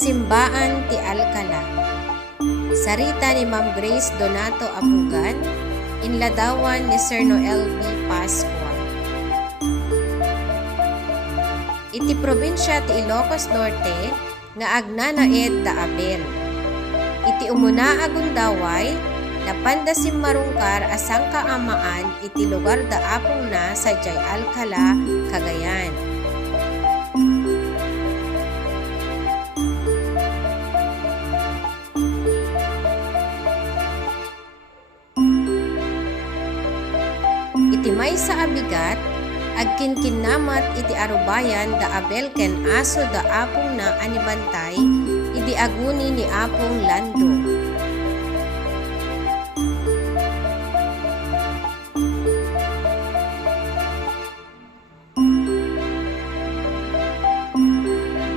simbaan ti Alcala. Sarita ni Ma'am Grace Donato Abugan, inladawan ni Sir Noel B. Pascual. Iti probinsya ti Ilocos Norte, nga agnanaed da Abel. Iti umuna agundaway, napanda simmarungkar asang kaamaan iti lugar da apong na sa Jay Alcala, Cagayan. Iti may sa abigat, agkinkinnamat iti arubayan da Abel ken aso da apong na anibantay, iti aguni ni apong Lando.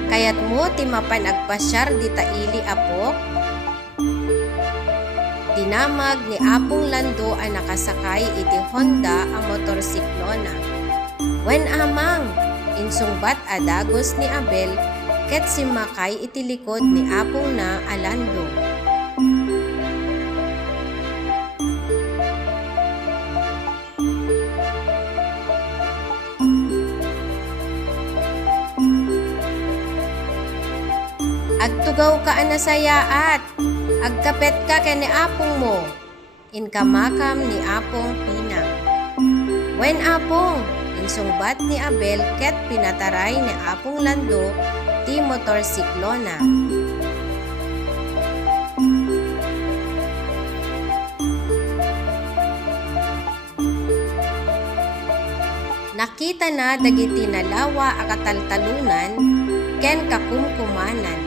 Kayat mo ti mapan agpasyar di taili apok, dinamag ni apong Lando ang nakasakay iti Honda ang motorsiklona. Wen amang, insungbat adagos ni Abel, ket simakay iti likod ni apong na Lando. Agtugaw ka anasayaat, agkapet ka kani apong mo, inkamakam ni apong pinang. Wen apong, insungbat ni Abel ket pinataray ni apong Lando ti motorsiklona. Nakita na dagiti nalawa a kataltalunan ken kakumkumanan.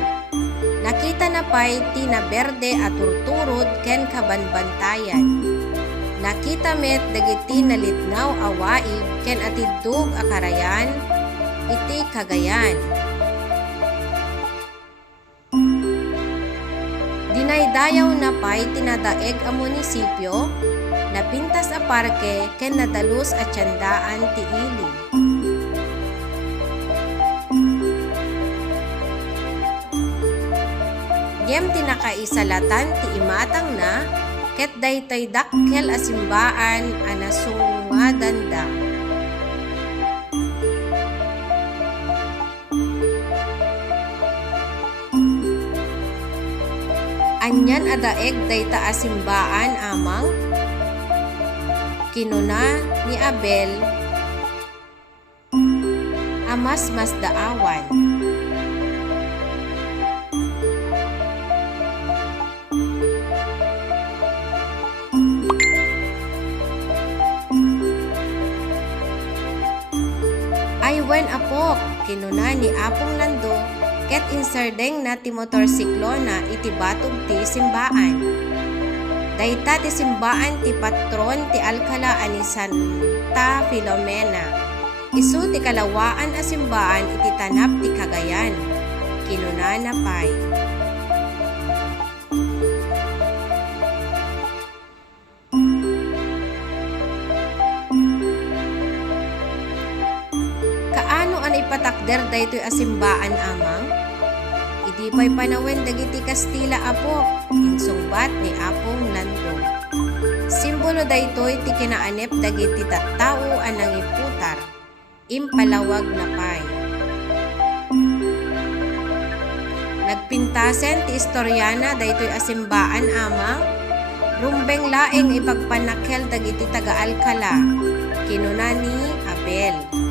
Nakita na pay ti na berde at turturod ken kabanbantayan. Nakita met dagiti nalitnaw a waig ken atidug a karayan iti Cagayan. Dinaydayaw na pay tinadaeg a munisipyo, napintas a parke ken nadalus a tiyandaan ti ili. Diyem tinakaisalatan ti imatang na, ket daytoy dakkel a simbaan a nasungadanda. Anyan adaeg dayta a simbaan amang, kinuna ni Abel, amas daawan. Ay wen apok, kinuna ni apong Lando, ket insardeng na ti motorsiklona iti batog ti simbaan. Dayta ti simbaan ti patron ti Alcala ani Santa Filomena. Isu ti kalawaan a simbaan iti tanap ti Cagayan. Kinuna na pay. Kaano an ipatakder daytoy a simbaan amang? Idi pay panawen dagiti Kastila apok, insungbat ni apong Lando. Simbolo daytoy ti kinaanep dagiti tattao a nangiputar, impalawag na pay. Nagpintasen ti istoryana daytoy a simbaan amang, rumbeng laeng ipagpanakkel dagiti taga Alcala, kinuna ni Abel.